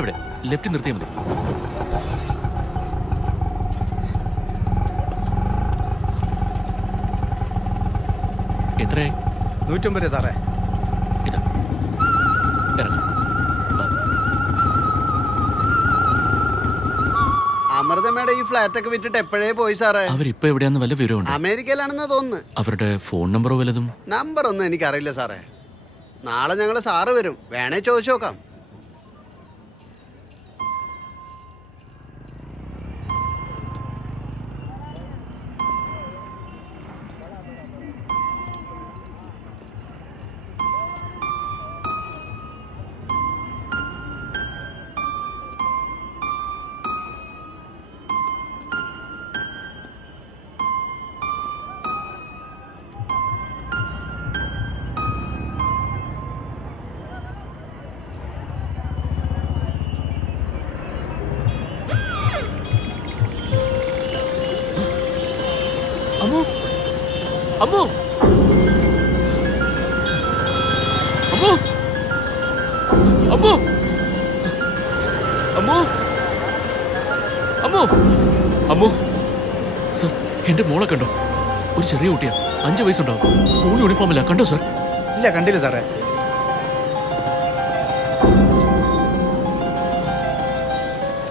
ഇവിടെ ലെഫ്റ്റ് നിർത്തിയാൽ മതി. എത്രയായി? 150 സാറേ. ഇതാ ഇറങ്ങാം. അമൃതമ്മയുടെ ഈ ഫ്ലാറ്റ് ഒക്കെ വിറ്റിട്ട് എപ്പോഴേ പോയി സാറേ. അവരിപ്പോ എവിടെയാന്ന് വല്ല വിവരമുണ്ട്? അമേരിക്കയിലാണെന്ന് തോന്നുന്നു. അവരുടെ ഫോൺ നമ്പറോ വല്ലതും? നമ്പർ ഒന്നും എനിക്കറിയില്ല സാറേ. നാളെ ഞങ്ങൾ സാറ് വരും, വേണേ ചോദിച്ചു നോക്കാം. അമ്മു, അമ്മു, അമ്മു, അമ്മു, അമ്മു, അമ്മു, അമ്മു. സർ, എന്റെ മോളെ കണ്ടോ? ഒരു ചെറിയ കുട്ടിയാ, 5 വയസ്സുണ്ടാവും. സ്കൂൾ യൂണിഫോമില്ല. കണ്ടോ സർ? ഇല്ല, കണ്ടില്ല സാറേ.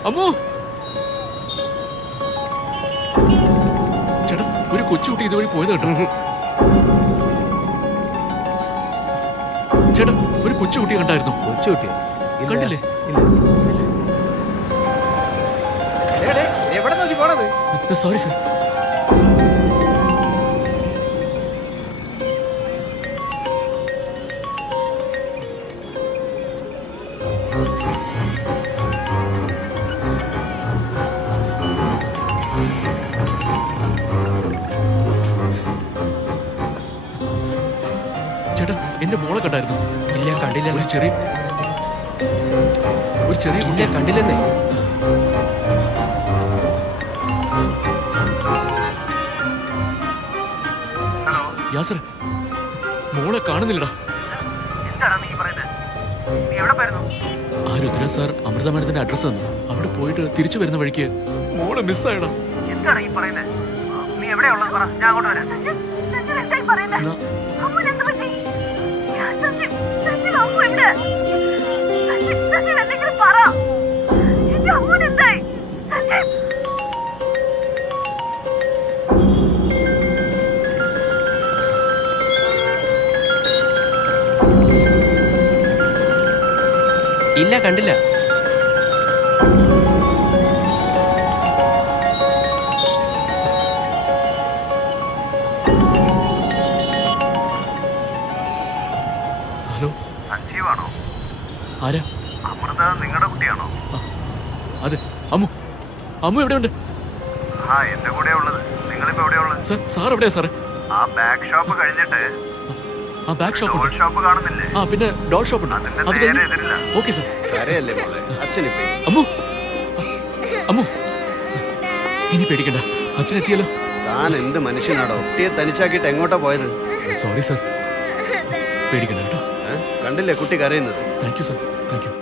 അമ്മു, ചേട്ടാ, ഒരു കൊച്ചുകുട്ടി ഇതുവഴി പോയത് കേട്ടോ. ചേട്ടാ, ഒരു കൊച്ചുകുട്ടിയെ കണ്ടായിരുന്നു. കൊച്ചുകുട്ടിയോ? കണ്ടില്ലേ? എവിടെ നോക്കി പോണത്? Sorry sir. ചേട്ടാ, എന്റെ മോളെ കണ്ടായിരുന്നു? ഇല്ല, കണ്ടില്ല. ഒരു ചെറിയ ഇല്ല, കണ്ടില്ലെന്നേ. യാസർ, മോളെ കാണുന്നില്ലടാ. ആ രുദ്ര സാർ അമൃത മാഡത്തിന്റെ അഡ്രസ് തന്നു. അവിടെ പോയിട്ട് തിരിച്ചു വരുന്ന വഴിക്ക് മോളെ മിസ്സായടാ. ഇല്ല, കണ്ടില്ല. ഹലോ, സഞ്ജീവാണോ? ആരാ? അമൃത നിങ്ങളുടെ കുട്ടിയാണോ? അതെ. അമ്മു, അമ്മു എവിടെയുണ്ട്? ആ, എന്റെ കൂടെയാ ഉള്ളത്. നിങ്ങളിപ്പോ എവിടെയാ ഉള്ളത്? സാർ എവിടെയാ സാറേ? ആ ബാക്ക് ഷോപ്പ് കഴിഞ്ഞിട്ട് ആ ബാക്ക് ഷോപ്പ് ഡോൾ ഷോപ്പ് കാണുന്നില്ലേ? ആ, പിന്നെ ഡോൾ ഷോപ്പ് ഉണ്ട്. അതിന്റെ അത് നേരെ എതിരില്ല. Okay sir. കരയല്ലേ മോളെ, അച്ഛനിപ്പോ. അമ്മു, അമ്മു, ഇനി പേടിക്കണ്ട. അച്ഛൻ എത്തിയല്ലോ. താൻ എന്ത് മനുഷ്യനാടോ? കുട്ടിയെ തനിച്ചാക്കിയിട്ട് എങ്ങോട്ടാ പോയത്? Sorry sir. പേടിക്കണ്ട കേട്ടോ. കണ്ടില്ലേ കുട്ടി കരയുന്നത്? Thank you sir, thank you.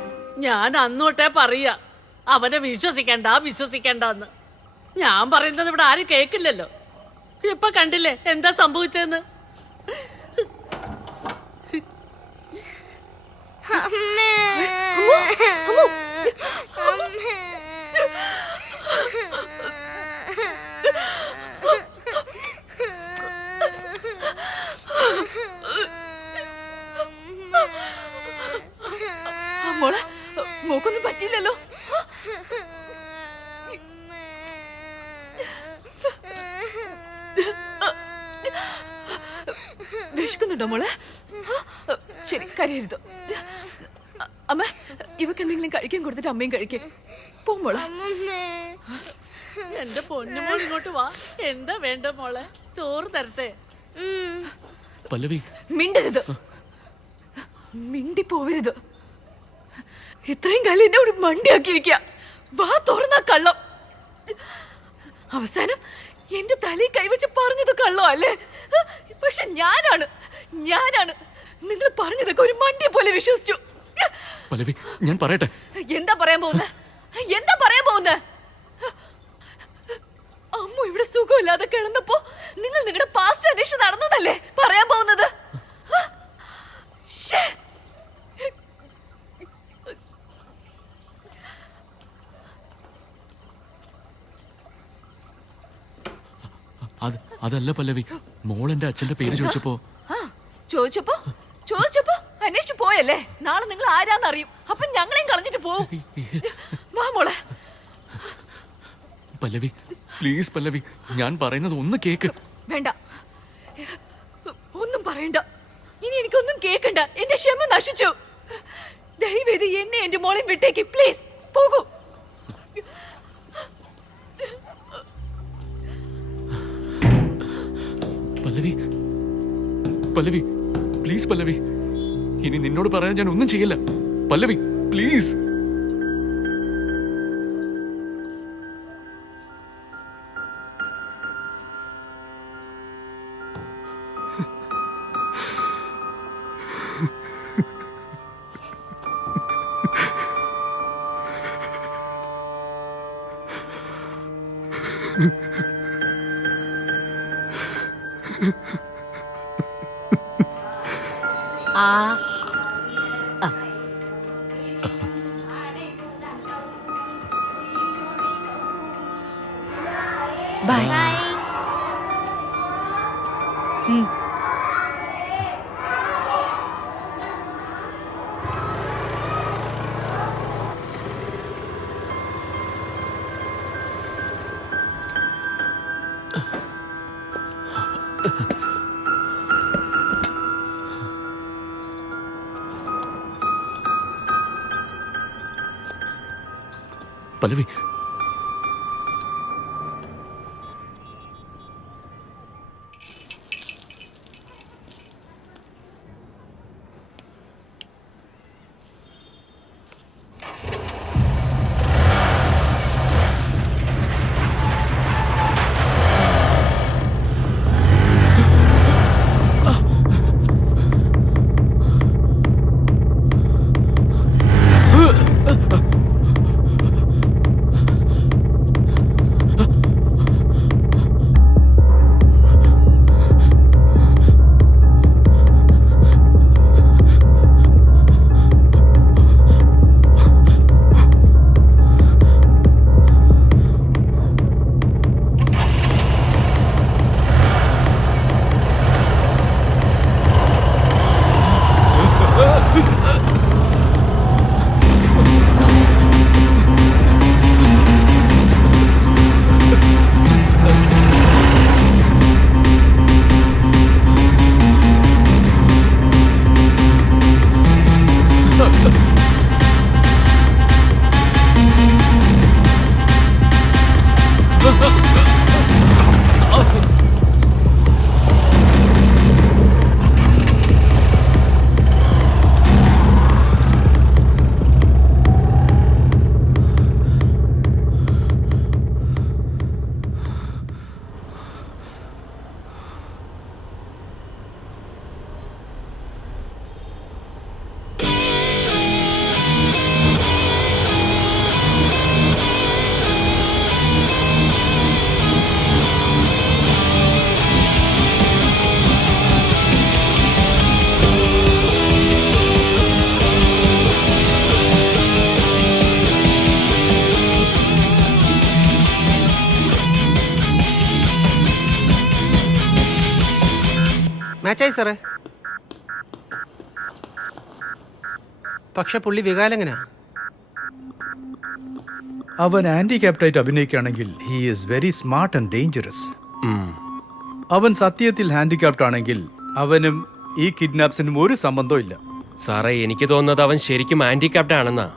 ഞാൻ അന്നോട്ടേ പറയാ അവനെ വിശ്വസിക്കണ്ടെന്ന്. ഞാൻ പറയുന്നത് ഇവിടെ ആരും കേക്കില്ലല്ലോ. ഇപ്പൊ കണ്ടില്ലേ എന്താ സംഭവിച്ചെന്ന്? മോളെ, മോക്കൊന്നും പറ്റിയില്ലല്ലോ. വിശക്കുന്നുണ്ടോ മോളെ? ശരി, കരയരുത്. അമ്മ, ഇവക്ക് എന്തെങ്കിലും കഴിക്കാൻ കൊടുത്തിട്ട് അമ്മയും കഴിക്കേ. പോ മോളെ. എന്റെ പൊന്നുമോൾ ഇങ്ങോട്ട് വാ. എന്താ വേണ്ട മോളെ? ചോറ് തരട്ടെ? പല്ലവി, മിണ്ടരുത്, മിണ്ടി പോവരുത്. ഇത്രയും കാലം എന്നെ ഒരു മണ്ടിയാക്കിയിരിക്കുക. വാ തുറന്ന കള്ളം. അവസാനം എന്റെ തലയിൽ കൈവച്ച് പറഞ്ഞത് കള്ളം അല്ലേ? പക്ഷെ ഞാനാണ് നിങ്ങൾ പറഞ്ഞതൊക്കെ ഒരു മണ്ടിയെ പോലെ വിശ്വസിച്ചു. പല്ലവി ഞാൻ പറയട്ടെ. എന്താ പറയാൻ പോകുന്നത്? എന്താ പറയാൻ പോകുന്നത്? അമ്മ ഇവിടെ സുഖമില്ലാതെ കിടന്നപ്പോ നിങ്ങൾ നിങ്ങളുടെ പാസ്റ്റ് അന്വേഷിച്ച് നടന്നതല്ലേ പറയാൻ പോകുന്നത്? ശ്ശേ. അതല്ല പല്ലവി, മോൾ എന്റെ അച്ഛന്റെ പേര് ചോദിച്ചപ്പോ. ആ, ചോദിച്ചപ്പോ അന്വേഷിച്ചു പോയല്ലേ? നാളെ നിങ്ങൾ ആരാന്നറിയും. അപ്പൊ ഞങ്ങളെയും കളഞ്ഞിട്ട് പോവും. വാ മോളെ. പല്ലവി പ്ലീസ് പല്ലവി, ഞാൻ പറയുന്നത് ഒന്ന് കേക്ക്. വേണ്ട, ഒന്നും പറയണ്ട. ഇനി എനിക്കൊന്നും കേക്കണ്ട. എന്റെ ക്ഷമ നശിച്ചു. ദയവേത് എന്നെ എന്റെ മോളെയും വിട്ടേക്ക് പ്ലീസ്. പോകൂ. പല്ലവി പല്ലവി പ്ലീസ് പല്ലവി, ഇനി നിന്നോട് പറയാൻ ഞാൻ ഒന്നും ചെയ്യില്ല. പല്ലവി പ്ലീസ്. ബൈ. പല്ലവി മാച്ചായി സാറേ. പക്ഷെ പുള്ളി വികാലങ്ങനാ. അവൻ ഹാൻഡിക്യാപ്റ്റായിട്ട് അഭിനയിക്കുകയാണെങ്കിൽ he is very smart and dangerous. അവൻ സത്യത്തിൽ ഹാൻഡിക്യാപ്റ്റ് ആണെങ്കിൽ അവനും ഈ കിഡ്നാപ്സിനും ഒരു സംബന്ധവും ഇല്ല. സാറേ, എനിക്ക് തോന്നുന്നത് അവൻ ശരിക്കും ഹാൻഡിക്യാപ്റ്റ് ആണെന്നാ.